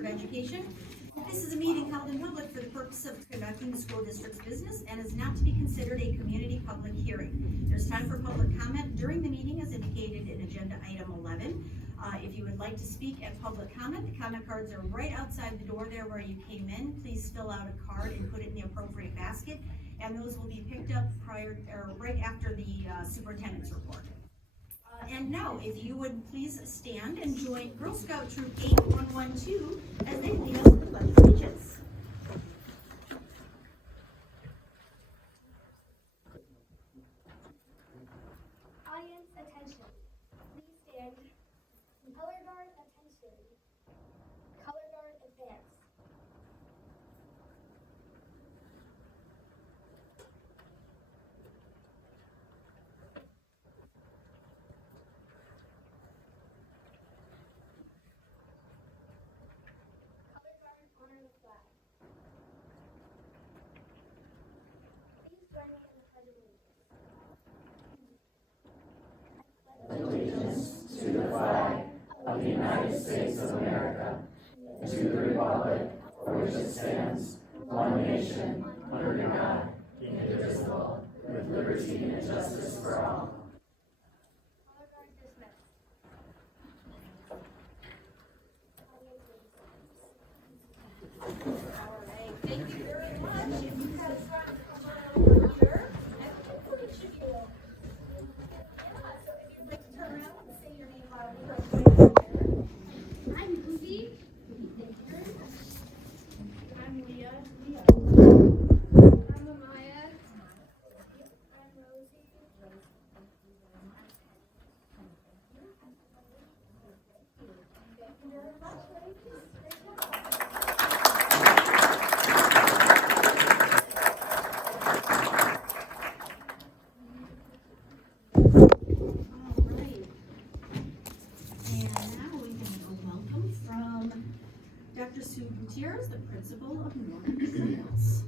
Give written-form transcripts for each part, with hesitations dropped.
Board of Education. This is a meeting held in public for the purpose of conducting the school district's business and is not to be considered a community public hearing. There's time for public comment during the meeting as indicated in agenda item 11. If you would like to speak at public comment, the comment cards are right outside the door there where you came in. Please fill out a card and put it in the appropriate basket, and those will be picked up right after the superintendent's report. And now, if you would please stand and join Girl Scout Troop 8112 as they lead us in the Pledge of Allegiance. Audience attention. Please stand. Color guard attention. Color guard advance. Color guard honor the flag. Please join me in the Pledge of Allegiance. Allegiance to the flag of the United States of America and to the republic for which it stands, one nation, under God, indivisible, with liberty and justice for all. Color guard dismissed. All right, thank you very much. If you guys want to come on over, I think we should go. Yeah, so if you'd like to turn around and say your name loudly, like I'm Lucy. I'm Leah. I'm Amaya. I'm Rosie. Thank you very much, ladies. Great job. All right. And now we have a welcome from Dr. Sue Gutierrez, the principal of Northern Trails.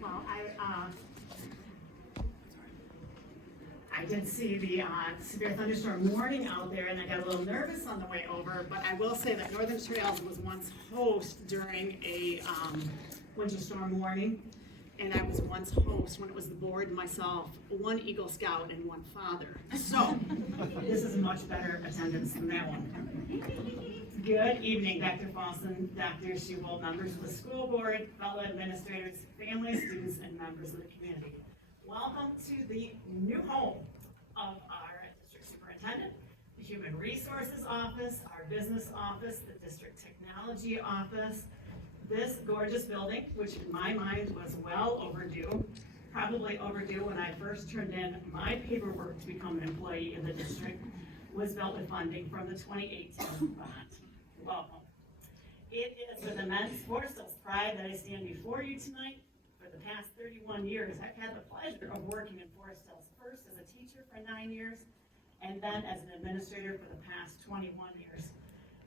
Well, I did see the severe thunderstorm warning out there, and I got a little nervous on the way over, but I will say that Northern Trails was once host during a winter storm warning, and I was once host when it was the board, myself, one Eagle Scout, and one father. So, this is a much better attendance than that one. Good evening, Dr. Fossen, Dr. Schubel, members of the school board, fellow administrators, families, students, and members of the community. Welcome to the new home of our district superintendent, the Human Resources Office, our business office, the district technology office, this gorgeous building, which in my mind was well overdue, probably overdue when I first turned in my paperwork to become an employee in the district, was built with funding from the 2018 bond. Welcome. It is with immense forceless pride that I stand before you tonight. For the past 31 years, I've had the pleasure of working in Forest Hills, first as a teacher for 9 years, and then as an administrator for the past 21 years.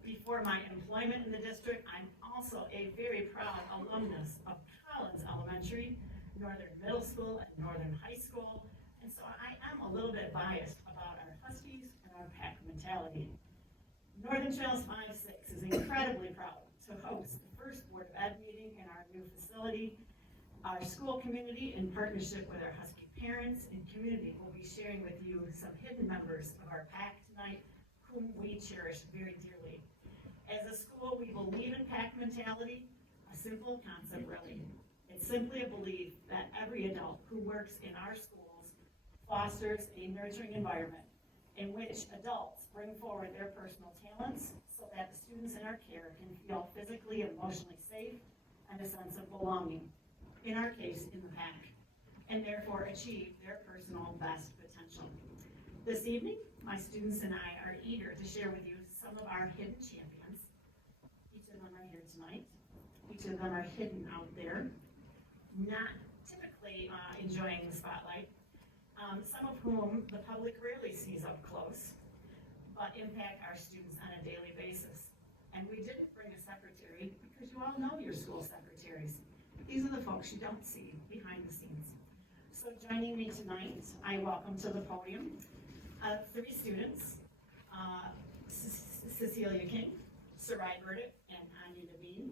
Before my employment in the district, I'm also a very proud alumnus of Collins Elementary, Northern Middle School, and Northern High School, and so I am a little bit biased about our Huskies and our pack mentality. Northern Trails 5-6 is incredibly proud to host the first Board of Ed meeting in our new facility. Our school community, in partnership with our Husky parents and community, will be sharing with you some hidden members of our pack tonight, whom we cherish very dearly. As a school, we believe in pack mentality, a simple concept really. It's simply a belief that every adult who works in our schools fosters a nurturing environment in which adults bring forward their personal talents so that the students in our care can feel physically and emotionally safe and a sense of belonging, in our case, in the pack, and therefore achieve their personal best potential. This evening, my students and I are eager to share with you some of our hidden champions. Each of them are here tonight. Each of them are hidden out there, not typically enjoying the spotlight, some of whom the public rarely sees up close, but impact our students on a daily basis. And we didn't bring a secretary because you all know your school secretaries. These are the folks you don't see behind the scenes. So joining me tonight, I welcome to the podium three students, Cecilia King, Sarai Burdick, and Anya Naveen.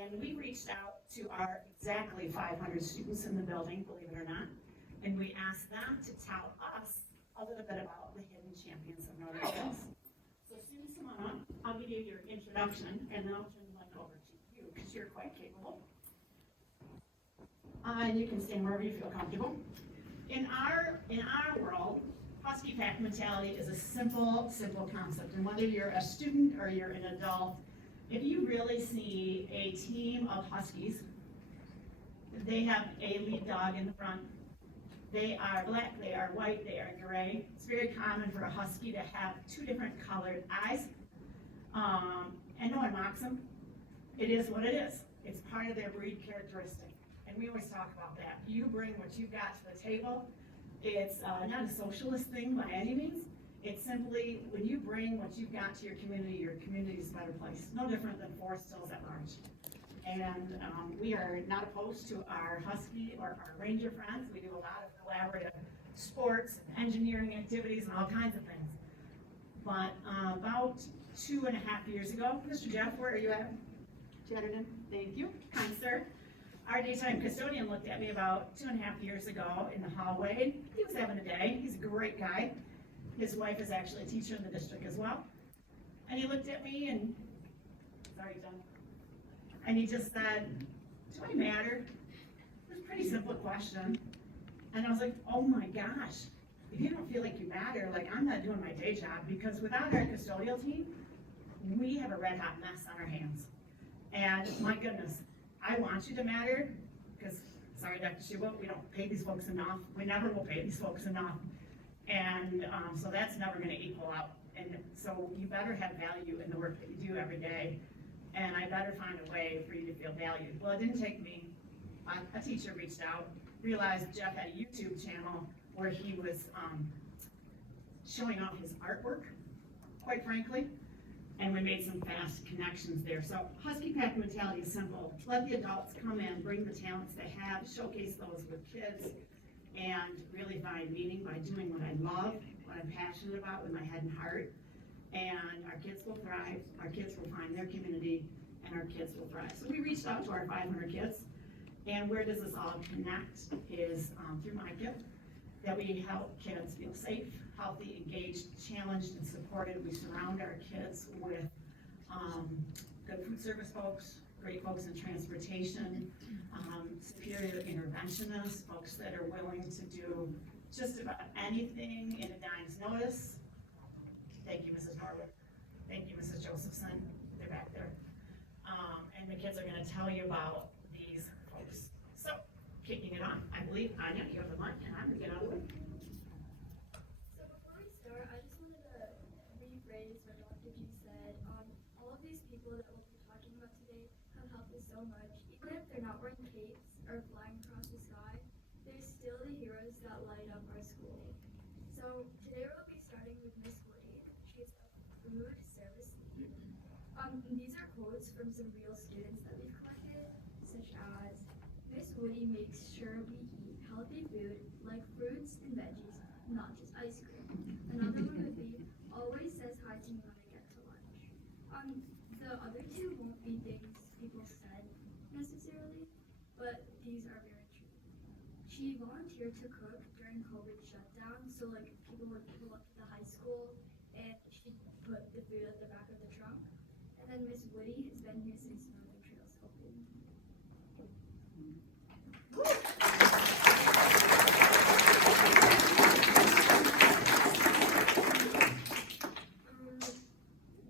And we reached out to our exactly 500 students in the building, believe it or not, and we asked them to tell us a little bit about the hidden champions of Northern Hills. So students, come on up. I'll give you your introduction, and then I'll turn the mic over to you, because you're quite capable. And you can stand wherever you feel comfortable. In our world, Husky Pack mentality is a simple concept. And whether you're a student or you're an adult, if you really see a team of Huskies, they have a lead dog in the front. They are black, they are white, they are gray. It's very common for a Husky to have two different colored eyes. And no one mocks them. It is what it is. It's part of their breed characteristic. And we always talk about that. You bring what you've got to the table. It's not a socialist thing by any means. It's simply when you bring what you've got to your community is a better place. No different than Forest Hills at large. And we are not opposed to our Husky or our Ranger friends. We do a lot of collaborative sports, engineering activities, and all kinds of things. But about 2.5 years ago, Mr. Jeff, where are you at? Chatterton, thank you, kind sir. Our daytime custodian looked at me about 2.5 years ago in the hallway. He was having a day. He's a great guy. His wife is actually a teacher in the district as well. And he looked at me and, sorry, John. And he just said, do I matter? It was a pretty simple question. And I was like, oh my gosh, if you don't feel like you matter, like I'm not doing my day job, because without our custodial team, we have a red hot mess on our hands. And my goodness, I want you to matter, because, sorry, Dr. Shuba, we don't pay these folks enough. We never will pay these folks enough. And so that's never gonna equal out. And so you better have value in the work that you do every day. And I better find a way for you to feel valued. Well, it didn't take me. A teacher reached out, realized Jeff had a YouTube channel where he was showing off his artwork, quite frankly. And we made some fast connections there. So Husky Pack mentality is simple. Let the adults come in, bring the talents they have, showcase those with kids, and really find meaning by doing what I love, what I'm passionate about with my head and heart. And our kids will thrive, our kids will find their community, and our kids will thrive. So we reached out to our 500 kids, and where does this all connect is through my gift, that we help kids feel safe, healthy, engaged, challenged, and supported. We surround our kids with good food service folks, great folks in transportation, superior interventionists, folks that are willing to do just about anything in a dime's notice. Thank you, Mrs. Norwood. Thank you, Mrs. Josephson. They're back there. And the kids are going to tell you about these folks. So, kicking it on, I believe, Anya, you have the mic, and I'm going to get out of the way. So before we start, I just wanted to rephrase what Dr. G said. All of these people that we'll be talking about today have helped us so much. Even if they're not wearing capes or flying across the sky, they're still the heroes that light up our school. So today we'll be starting with Miss Woody. She's a food service lead. These are quotes from some real students that we've collected, such as, Miss Woody makes sure we eat healthy food like fruits and veggies, not just ice cream. Another one would be, always says hi to me when I get to lunch. The other two won't be things people said necessarily, but these are very true. She volunteered to cook during COVID shutdown, so like people would pull up to the high school and she put the food at the back of the trunk. And then Miss Woody has been here since Northern Trails opened.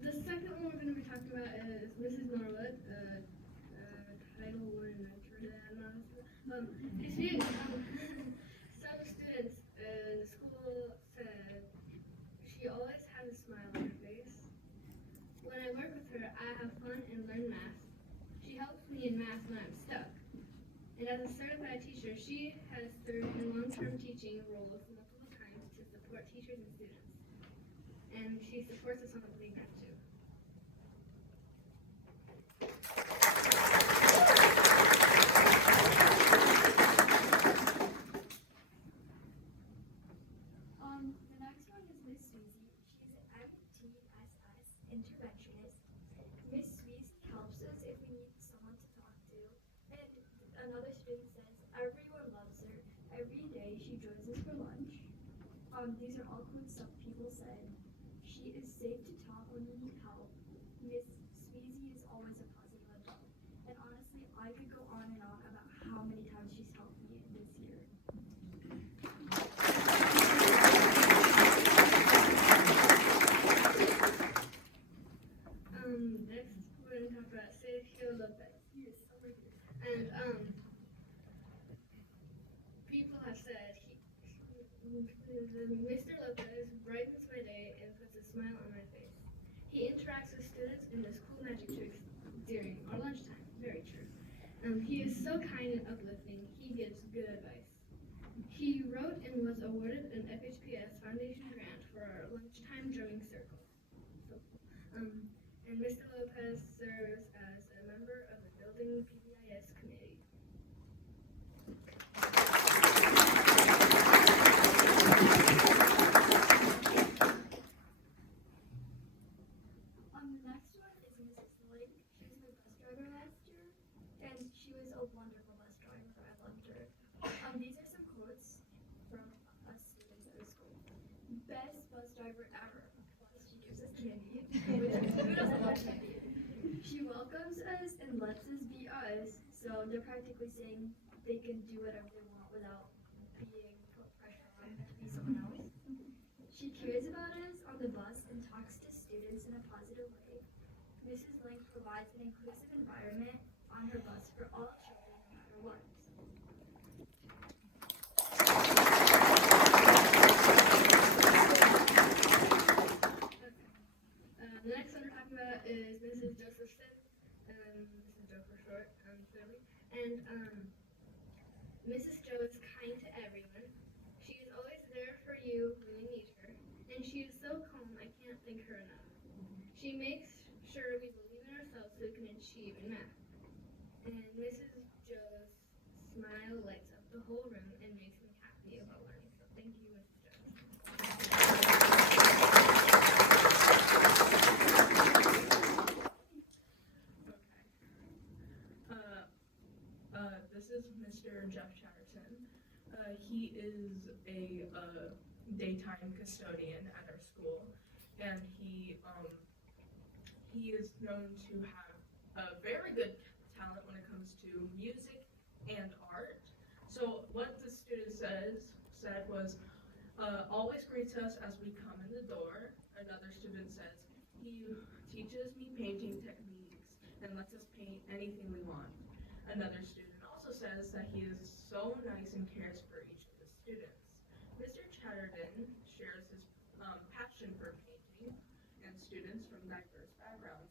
The second one we're going to be talking about is Mrs. Norwood, Title I mentor. Some students in the school said she always has a smile on her face. When I work with her, I have fun and learn math. She helps me in math when I'm stuck. And as a certified teacher, she has served in long-term teaching roles multiple times to support teachers and students. And she supports us on the playground too. interventionist. Miss Sweezy helps us if we need someone to talk to. And another student says, everyone loves her. Every day she joins us for lunch. These are all quotes some people said. She is safe to talk when you need help. Miss Sweezy is always a positive adult. And honestly, I could go on and on about how many times she's helped me this year. Next we're gonna talk about Sergio Lopez. Yes, over here. And people have said Mr. Lopez brightens my day and puts a smile on my face. He interacts with students in the school magic tricks during our lunchtime. Very true. He is so kind and uplifting. He gives good advice. He wrote and was awarded an FHPS Foundation grant for our lunchtime drumming circle. So, and Mr. Lopez serves as a member of the building PBIS committee. The next one is Mrs. Link. She was my bus driver last year, and she was a wonderful bus driver. I loved her. These are some quotes from us students at the school. Best bus driver ever. Plus, she gives us candy, which who doesn't love candy? She welcomes us and lets us be us, so they're practically saying they can do whatever they want without being put pressure on to be someone else. She cares about us on the bus and talks to students in a positive way. Mrs. Link provides an inclusive environment on her bus for all children, no matter what. The next one we're talking about is Mrs. Josephson. Mrs. Joe for short, clearly. And Mrs. Joe is kind to everyone. She is always there for you when you need her. And she is so calm, I can't thank her enough. She makes sure we believe in ourselves so we can achieve in math. And Mrs. Joe's smile lights up the whole room and makes me happy about learning. So thank you, Mrs. Joe. This is Mr. Jeff Chatterton. He is a daytime custodian at our school, and he is known to have a very good talent when it comes to music and art. So what the student said was, always greets us as we come in the door. Another student says, he teaches me painting techniques and lets us paint anything we want. Another student also says that he is so nice and cares for each of the students. Mr. Chatterton shares his passion for painting and students from diverse backgrounds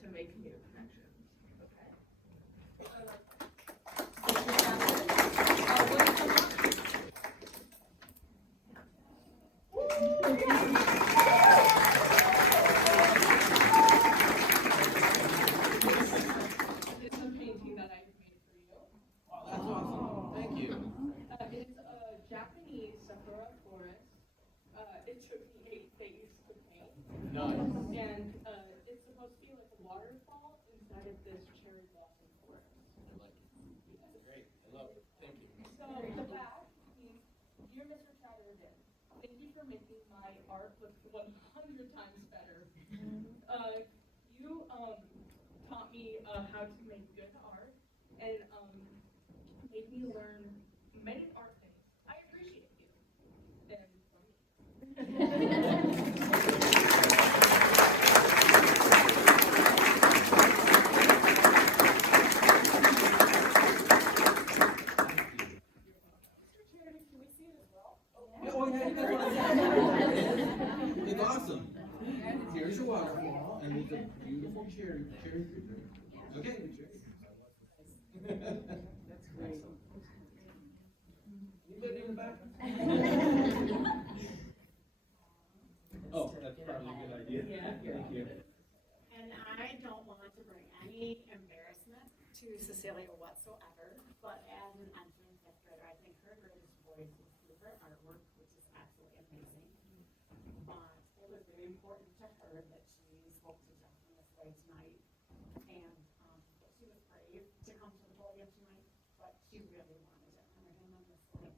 to make new connections. Okay. It's a painting that I made for you. Wow, that's awesome. Thank you. It is a Japanese sakura forest. It took me 8 days to paint. Nice. And it's supposed to be like a waterfall inside of this cherry blossom forest. I like it. Great. I love it. Thank you. So the back means, dear Mr. Chatterton, thank you for making my art look 100 times better. You taught me how to make good art and made me learn many art things. I appreciate you. And Yeah, oh, yeah, that's what I said. It's awesome. Here's your waterfall, and it's a beautiful cherry fruit. Okay. That's great. Anybody in the back? Oh, that's probably a good idea. Yeah. Thank you. And I don't want to bring any embarrassment to Cecilia whatsoever, but as an entering fifth grader, I think her greatest voice is through her artwork, which is absolutely amazing. But it was very important to her that day tonight. And she was brave to come to the podium tonight, but she really wanted it. And we're going to miss it.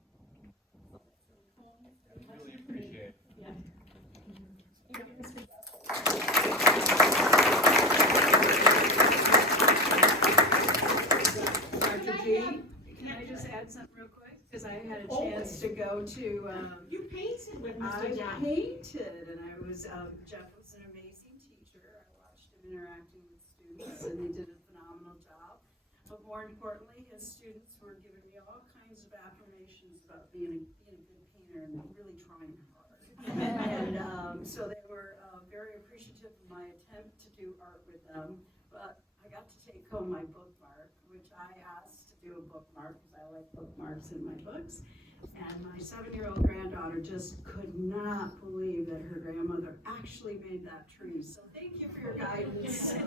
So that's really cool. Really appreciate it. Yeah. Dr. G, can I just add something real quick? Because I had a chance to go to, You painted with I Mr. Jeff. painted, and I was, Jeff was an amazing teacher. I watched him interacting with students, and he did a phenomenal job. But more importantly, his students were giving me all kinds of affirmations about being a good painter and really trying hard. And so they were very appreciative of my attempt to do art with them. But I got to take home my bookmark, which I asked to do a bookmark because I like bookmarks in my books. And my 7-year-old granddaughter just could not believe that her grandmother actually made that tree. So thank you for your guidance.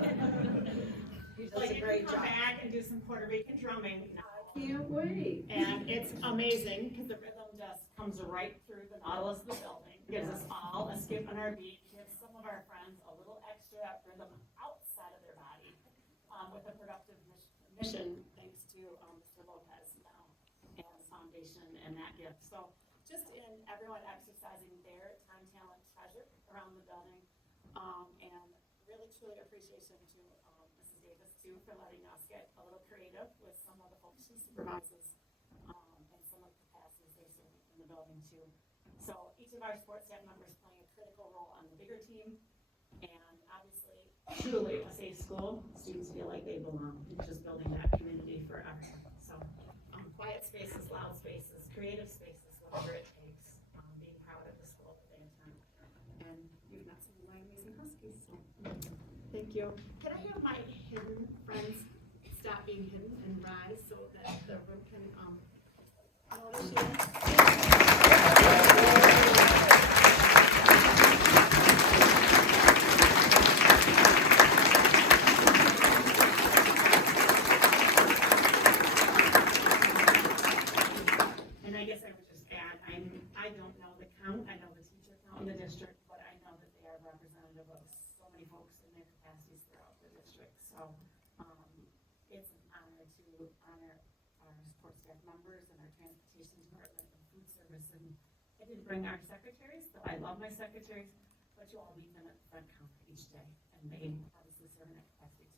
He does Like a you great can come job. back and do some Puerto Rican drumming. Can't wait. And it's amazing because the rhythm just comes right through the nautilus of the building. Gives us all a skip on our beat. Gives some of our friends a little extra rhythm outside of their body with a productive mission thanks to Mr. Lopez now and his foundation and that gift. So just in everyone exercising their time, talent, treasure around the building, and really truly appreciation to Mrs. Davis too for letting us get a little creative with some of the folks she supervises and some of the capacities they serve in the building too. So each of our sports staff members playing a critical role on the bigger team, and obviously truly a safe school. Students feel like they belong. It's just building that community for everyone. So quiet spaces, loud spaces, creative spaces, whatever it takes. Being proud of the school that they attend. And you've got some really amazing Huskies. So thank you. Can I have my hidden friends stop being hidden and rise so that the room can notice you? And I guess I would just add, I don't know the count, I know the teacher count in the district, but I know that they are representative of so many folks in their capacities throughout the district. So it's an honor to honor our support staff members and our transportation department and food service. And I didn't bring our secretaries, though I love my secretaries, but you all meet them at the front counter each day, and they obviously serve in that capacity